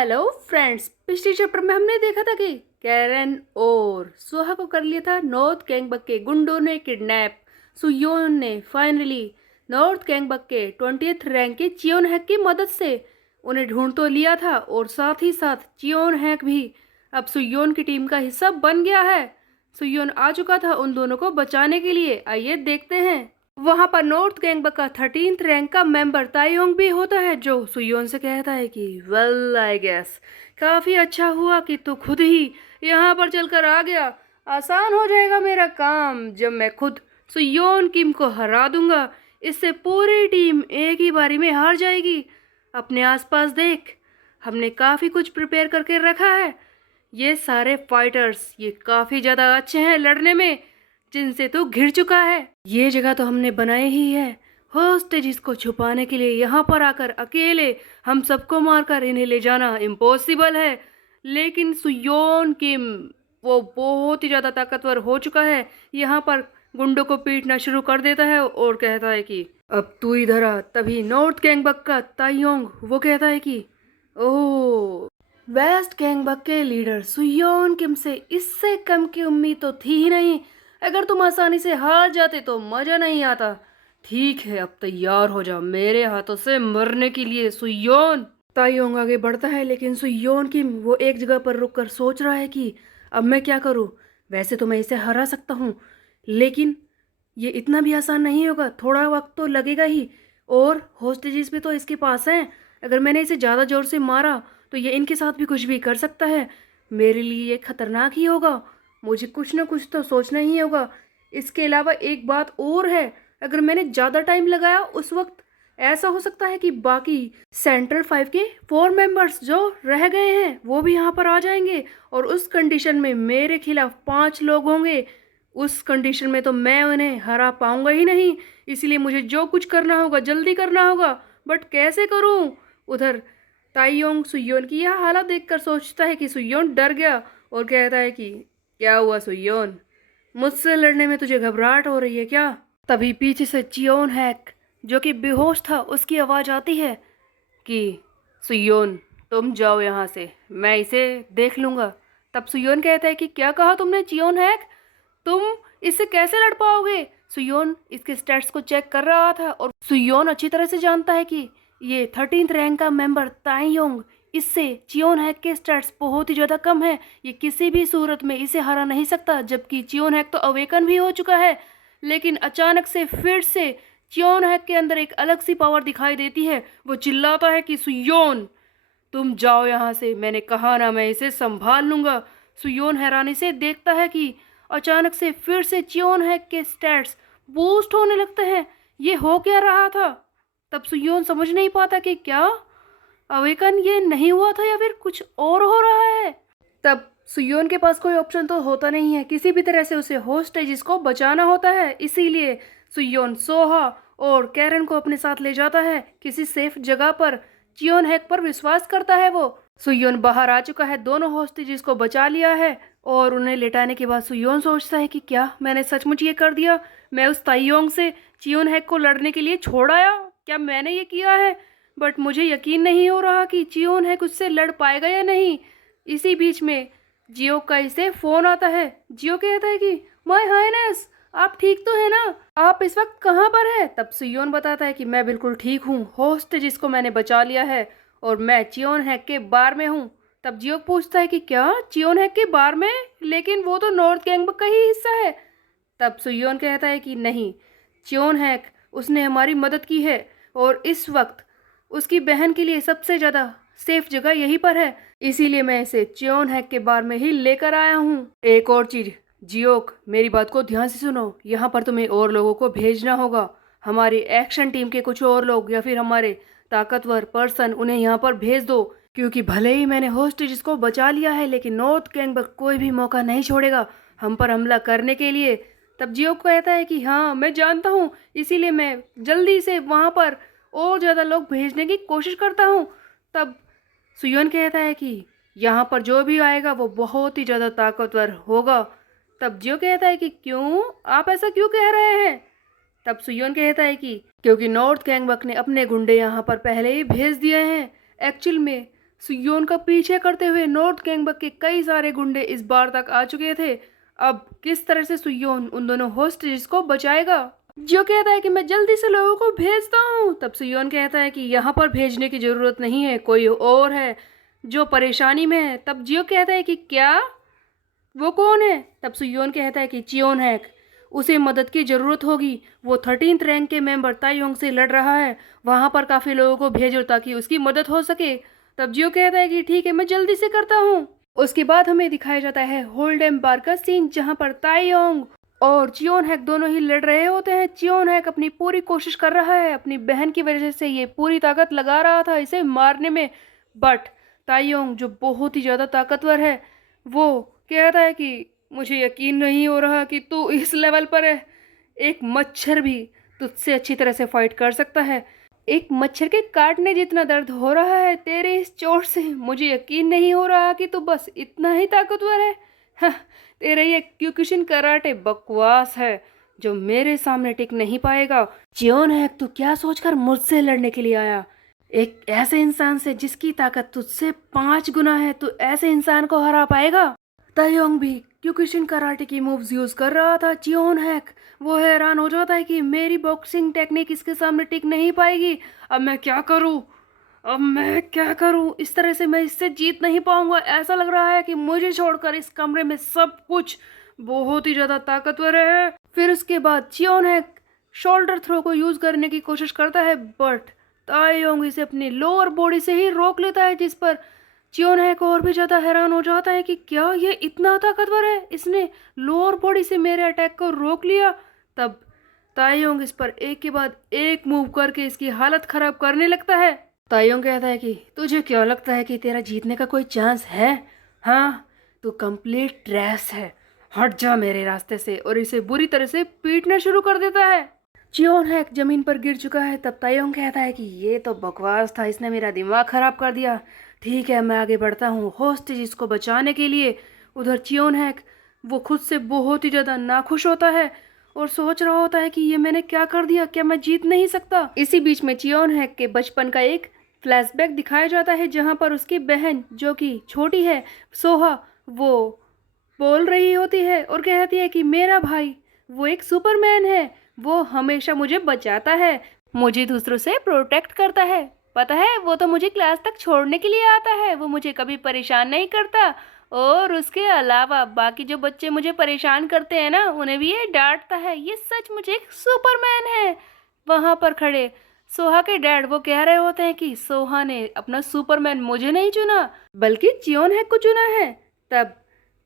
Hello friends, पिछले chapter में हमने देखा था कि कैरन और सोहा को कर लिया था नॉर्थ गैंगबक के गुंडों ने किडनैप। सुयोन ने फाइनली नॉर्थ गैंगबक के 20th रैंक के चियोन हैक की मदद से उन्हें ढूंढ तो लिया था और साथ ही साथ चियोन हैक भी अब सुयोन की टीम का हिस्सा बन गया है। सुयोन आ चुका था उन दोनों को बचाने के लिए। आइए देखते हैं। वहां पर नॉर्थ गैंगबक का 13th रैंक का मेंबर तायोंग भी होता है, जो सुयोन से कहता है कि वेल आई गेस काफी अच्छा हुआ कि तू खुद ही यहाँ पर चलकर आ गया। आसान हो जाएगा मेरा काम जब मैं खुद सुयोन किम को हरा दूंगा। इससे पूरी टीम एक ही बारी में हार जाएगी। अपने आसपास देख, हमने काफी कुछ प्रिपेयर करके रखा है। ये सारे फाइटर्स ये काफी ज्यादा अच्छे हैं लड़ने में, जिनसे तू घिर चुका है। ये जगह तो हमने बनाई ही है होस्टेजिस को छुपाने के लिए। यहाँ पर आकर अकेले हम सबको मारकर इन्हें ले जाना इम्पॉसिबल है। लेकिन सुयोन किम वो बहुत ही ज़्यादा ताकतवर हो चुका है। यहाँ पर गुंडों को पीटना शुरू कर देता है और कहता है कि अब तू इधर आ। तभी नॉर्थ गैंगबक का तायोंग वो कहता है कि ओह, वेस्ट गैंगबक के लीडर सुयोन किम से इससे कम की उम्मीद तो थी ही नहीं। अगर तुम आसानी से हार जाते तो मजा नहीं आता। ठीक है, अब तैयार हो जा मेरे हाथों से मरने के लिए सुयोन। ताइयोंग आगे बढ़ता है, लेकिन सुयोन की वो एक जगह पर रुककर सोच रहा है कि अब मैं क्या करूं। वैसे तो मैं इसे हरा सकता हूं, लेकिन ये इतना भी आसान नहीं होगा। थोड़ा वक्त तो लगेगा ही, और होस्टेजेस भी तो इसके पास हैं। अगर मैंने इसे ज़्यादा जोर से मारा तो ये इनके साथ भी कुछ भी कर सकता है। मेरे लिए ये खतरनाक ही होगा। मुझे कुछ ना कुछ तो सोचना ही होगा। इसके अलावा एक बात और है, अगर मैंने ज़्यादा टाइम लगाया उस वक्त ऐसा हो सकता है कि बाकी सेंट्रल 5 के 4 मेंबर्स जो रह गए हैं वो भी यहाँ पर आ जाएंगे, और उस कंडीशन में मेरे खिलाफ 5 लोग होंगे। उस कंडीशन में तो मैं उन्हें हरा पाऊंगा ही नहीं। इसलिए मुझे जो कुछ करना होगा जल्दी करना होगा, बट कैसे करूं। उधर ताइयोंग सुयोन की यह हालत देखकर सोचता है कि सुयोन डर गया और कहता है कि क्या हुआ सुयोन, मुझसे लड़ने में तुझे घबराहट हो रही है क्या। तभी पीछे से चियोन हैक जो कि बेहोश था उसकी आवाज़ आती है कि सुयोन तुम जाओ यहाँ से, मैं इसे देख लूँगा। तब सुयोन कहता है कि क्या कहा तुमने चियोन हैक, तुम इससे कैसे लड़ पाओगे। सुयोन इसके स्टैट्स को चेक कर रहा था, और सुयोन अच्छी तरह से जानता है कि ये 13th रैंक का मेंबर ताइयोंग, इससे चियोन हैक के स्टैट्स बहुत ही ज़्यादा कम है। ये किसी भी सूरत में इसे हरा नहीं सकता, जबकि चियोन हैक तो अवेकन भी हो चुका है। लेकिन अचानक से फिर से चियोन हैक के अंदर एक अलग सी पावर दिखाई देती है। वो चिल्लाता है कि सुयोन तुम जाओ यहाँ से, मैंने कहा ना मैं इसे संभाल लूंगा। सुयोन हैरानी से देखता है कि अचानक से फिर से चियोन हैक के स्टैट्स बूस्ट होने लगते हैं। ये हो क्या रहा था। तब सुयोन समझ नहीं पाता कि क्या अवेकन ये नहीं हुआ था या फिर कुछ और हो रहा है। तब सुयोन के पास कोई ऑप्शन तो होता नहीं है, किसी भी तरह से उसे होस्टेजिस को बचाना होता है। इसीलिए सुयोन सोहा और कैरन को अपने साथ ले जाता है किसी सेफ जगह पर। चियोन हैक पर विश्वास करता है वो। सुयोन बाहर आ चुका है, दोनों होस्टेजिस को बचा लिया है, और उन्हें लेटाने के बाद सुयोन सोचता है कि क्या मैंने सचमुच ये कर दिया। मैं उस ताइयोंग से चियोन हैक को लड़ने के लिए छोड़ आया, क्या मैंने ये किया है। बट मुझे यकीन नहीं हो रहा कि चियोन हैक उससे लड़ पाएगा या नहीं। इसी बीच में जियो का इसे फोन आता है। जियो कहता है कि माय हाइनेस आप ठीक तो है ना, आप इस वक्त कहाँ पर है। तब सुयोन बताता है कि मैं बिल्कुल ठीक हूँ, होस्ट जिसको मैंने बचा लिया है, और मैं चियोन हैक के बार में हूँ। तब जियो पूछता है कि क्या चियोन हैक के बार में, लेकिन वो तो नॉर्थ गैंगबक का ही हिस्सा है। तब सुयोन कहता है कि नहीं, चियोन हैक उसने हमारी मदद की है, और इस वक्त उसकी बहन के लिए सबसे ज़्यादा सेफ जगह यहीं पर है। इसीलिए मैं इसे चियोन हैक के बारे में ही लेकर आया हूँ। एक और चीज जियोक, मेरी बात को ध्यान से सुनो। यहाँ पर तुम्हें और लोगों को भेजना होगा, हमारी एक्शन टीम के कुछ और लोग या फिर हमारे ताकतवर पर्सन, उन्हें यहाँ पर भेज दो। क्योंकि भले ही मैंने होस्टेज को बचा लिया है, लेकिन नॉर्थ गैंगबक कोई भी मौका नहीं छोड़ेगा हम पर हमला करने के लिए। तब जियो कहता है कि हाँ मैं जानता हूँ, इसीलिए मैं जल्दी से वहाँ पर और ज़्यादा लोग भेजने की कोशिश करता हूँ। तब सुयोन कहता है कि यहाँ पर जो भी आएगा वो बहुत ही ज़्यादा ताकतवर होगा। तब जियो कहता है कि क्यों, आप ऐसा क्यों कह रहे हैं। तब सुयोन कहता है कि क्योंकि नॉर्थ गैंगबक ने अपने गुंडे यहाँ पर पहले ही भेज दिए हैं। एक्चुअल में सुयोन का पीछे करते हुए नॉर्थ कैंगबक के कई सारे गुंडे इस बार तक आ चुके थे। अब किस तरह से सुयोन उन दोनों होस्टेजेस को बचाएगा? जियो कहता है कि मैं जल्दी से लोगों को भेजता हूँ। तब सुयोन कहता है कि यहाँ पर भेजने की जरूरत नहीं है, कोई और है जो परेशानी में है। तब जियो कहता है कि क्या, वो कौन है? तब सुयोन कहता है कि चियोन हैक, उसे मदद की ज़रूरत होगी। वो 13th रैंक के मेंबर ताइयोंग से लड़ रहा है, वहाँ पर काफ़ी लोगों को भेजो ताकि उसकी मदद हो सके। तब जियो कहता है कि ठीक है, मैं जल्दी से करता हूँ। उसके बाद हमें दिखाया जाता है होल्डेम बार का सीन, जहाँ पर ताइयोंग और चियोन हैक दोनों ही लड़ रहे होते हैं। चियोन हैक अपनी पूरी कोशिश कर रहा है, अपनी बहन की वजह से ये पूरी ताकत लगा रहा था इसे मारने में, बट ताइयोंग जो बहुत ही ज़्यादा ताकतवर है, वो कहता है कि मुझे यकीन नहीं हो रहा कि तू इस लेवल पर है। एक मच्छर भी तुझसे अच्छी तरह से फाइट कर सकता है। एक मच्छर के काटने जितना दर्द हो रहा है तेरे इस चोट से, मुझे यकीन नहीं हो रहा कि तू बस इतना ही ताकतवर है। हाँ, तेरा ये क्योकुशिन कराटे बकवास है जो मेरे सामने टिक नहीं पाएगा। चियोन है, तू क्या सोचकर मुझसे लड़ने के लिए आया? एक ऐसे इंसान से जिसकी ताकत तुझसे 5 गुना है, तू ऐसे इंसान को हरा पाएगा? तायोंग भी क्योकुशिन कराटे की मूव्स यूज कर रहा था। चियोन हैक वो हैरान हो जाता है कि मेरी बॉक्सिंग टेक्निक इसके सामने टिक नहीं पाएगी। अब मैं क्या करूं? अब मैं क्या करूं? इस तरह से मैं इससे जीत नहीं पाऊंगा। ऐसा लग रहा है कि मुझे छोड़कर इस कमरे में सब कुछ बहुत ही ज्यादा ताकतवर है। फिर उसके बाद चियोन हैक शोल्डर थ्रो को यूज करने की कोशिश करता है, बट तायोंग इसे अपनी लोअर बॉडी से ही रोक लेता है, जिस पर चियोन हैक और भी ज्यादा हैरान हो जाता है कि क्या ये इतना ताकतवर है, इसने लोअर बॉडी से मेरे अटैक को रोक लिया। तब तायोंग इस पर एक के बाद एक मूव करके इसकी हालत खराब करने लगता है। तायोंग कहता है कि तुझे क्या लगता है कि तेरा जीतने का कोई चांस है? हाँ, तू कंप्लीट ट्रैश है, हट जा मेरे रास्ते से, और इसे बुरी तरह से पीटना शुरू कर देता है। चियोन हैक जमीन पर गिर चुका है। तब तायोंग कहता है कि ये तो बकवास था, इसने मेरा दिमाग खराब कर दिया। ठीक है, मैं आगे बढ़ता हूँ होस्टेज को बचाने के लिए। उधर चियोन हैक वो खुद से बहुत ही ज़्यादा नाखुश होता है और सोच रहा होता है कि ये मैंने क्या कर दिया, क्या मैं जीत नहीं सकता? इसी बीच में चियोन हैक के बचपन का एक फ्लैशबैक दिखाया जाता है, जहाँ पर उसकी बहन जो कि छोटी है, सोहा, वो बोल रही होती है और कहती है कि मेरा भाई वो एक सुपरमैन है, वो हमेशा मुझे बचाता है, मुझे दूसरों से प्रोटेक्ट करता है। पता है, वो तो मुझे क्लास तक छोड़ने के लिए आता है, वो मुझे कभी परेशान नहीं करता, और उसके अलावा बाकी जो बच्चे मुझे परेशान करते हैं ना, उन्हें भी ये डांटता है। ये सच मुझे एक सुपरमैन है। वहाँ पर खड़े सोहा के डैड वो कह रहे होते हैं कि सोहा ने अपना सुपरमैन मुझे नहीं चुना, बल्कि चियोन हैक को चुना है। तब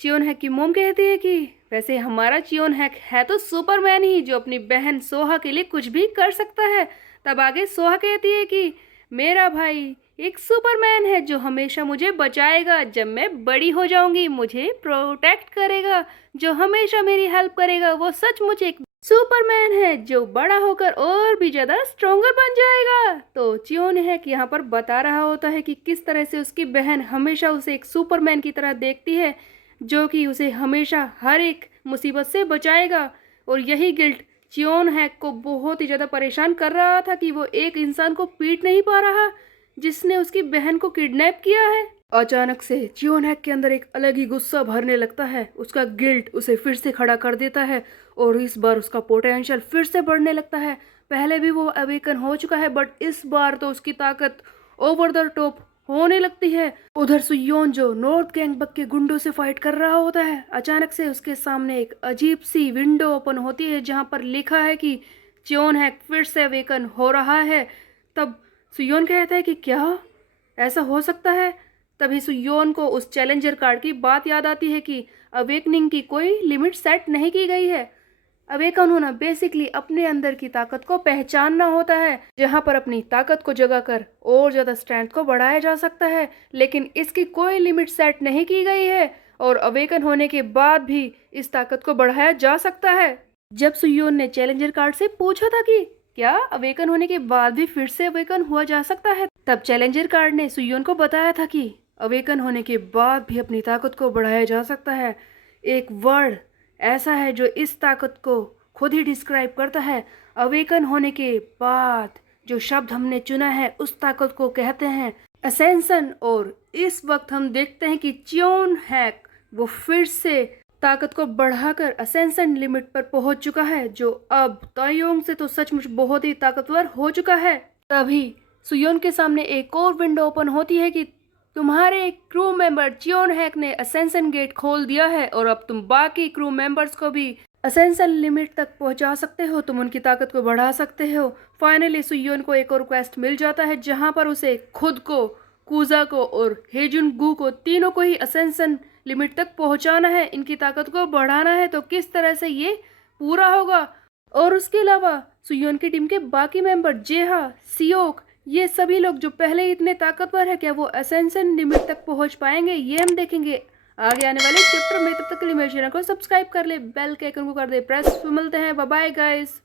चियोन हैक की मोम कहती है कि वैसे हमारा चियोन हैक है तो सुपरमैन ही, जो अपनी बहन सोहा के लिए कुछ भी कर सकता है। तब आगे सोहा कहती है कि मेरा भाई एक सुपरमैन है जो हमेशा मुझे बचाएगा, जब मैं बड़ी हो जाऊंगी मुझे प्रोटेक्ट करेगा, जो हमेशा मेरी हेल्प करेगा। वो सचमुच एक सुपरमैन है जो बड़ा होकर और भी ज़्यादा स्ट्रोंगर बन जाएगा। तो चियोन हैक यहाँ पर बता रहा होता है कि किस तरह से उसकी बहन हमेशा उसे एक सुपरमैन की तरह देखती है, जो कि उसे हमेशा हर एक मुसीबत से बचाएगा। और यही गिल्ट चियोन हैक को बहुत ही ज़्यादा परेशान कर रहा था कि वो एक इंसान को पीट नहीं पा रहा जिसने उसकी बहन को किडनैप किया है। अचानक से चियोन हैक के अंदर एक अलग ही गुस्सा भरने लगता है। उसका गिल्ट उसे फिर से खड़ा कर देता है और इस बार उसका पोटेंशियल फिर से बढ़ने लगता है। पहले भी वो अवेकन हो चुका है, बट इस बार तो उसकी ताकत ओवर द टॉप होने लगती है। उधर सुयोन जो नॉर्थ कैंगबक के गुंडों से फाइट कर रहा होता है, अचानक से उसके सामने एक अजीब सी विंडो ओपन होती है, जहां पर लिखा है कि चियोन हैक फिर से अवेकन हो रहा है। तब सुयोन कहता है कि क्या ऐसा हो सकता है? तभी सुयोन को उस चैलेंजर कार्ड की बात याद आती है कि अवेकनिंग की कोई लिमिट सेट नहीं की गई है। अवेकन होना बेसिकली अपने अंदर की ताकत को पहचानना होता है, जहां पर अपनी ताकत को जगाकर और ज़्यादा स्ट्रेंथ को बढ़ाया जा सकता है, लेकिन इसकी कोई लिमिट सेट नहीं की गई है और अवेकन होने के बाद भी इस ताकत को बढ़ाया जा सकता है। जब सुयोन ने चैलेंजर कार्ड से पूछा था कि क्या अवेकन होने के बाद भी फिर से अवेकन हुआ जा सकता है, तब चैलेंजर कार्ड ने सुयोन को बताया था कि अवेकन होने के बाद भी अपनी ताकत को बढ़ाया जा सकता है। एक वर्ड ऐसा है जो इस ताकत को खुद ही डिस्क्राइब करता है। अवेकन होने के बाद जो शब्द हमने चुना है उस ताकत को कहते हैं असेंशन। और इस वक्त हम देखते हैं कि चियोन हैक वो फिर से ताकत को बढ़ाकर असेंशन लिमिट पर पहुंच चुका है, जो अब तायोंग से तो सचमुच बहुत ही ताकतवर हो चुका है। तभी सुयोन के सामने एक और विंडो ओपन होती है कि तुम्हारे क्रू मेंबर चियोन हैक ने असेंशन गेट खोल दिया है और अब तुम बाकी क्रू मेंबर्स को भी असेंशन लिमिट तक पहुंचा सकते हो, तुम उनकी ताकत को बढ़ा सकते हो। फाइनली सुयोन को एक और क्वेस्ट मिल जाता है जहां पर उसे खुद को, कूजा को और हेजुन गू को, तीनों को ही असेंशन लिमिट तक पहुंचाना है, इनकी ताकत को बढ़ाना है। तो किस तरह से ये पूरा होगा? और उसके अलावा सुयोन की टीम के बाकी मेंबर जेहा, सियोक, ये सभी लोग जो पहले ही इतने ताकतवर है, क्या वो असेंशन लिमिट तक पहुंच पाएंगे? ये हम देखेंगे आगे आने वाले चैप्टर में। तब तक के लिए मेरे चैनल को सब्सक्राइब कर ले, बेल के आइकन को कर दे प्रेस। मिलते हैं, बाय बाय गाइस।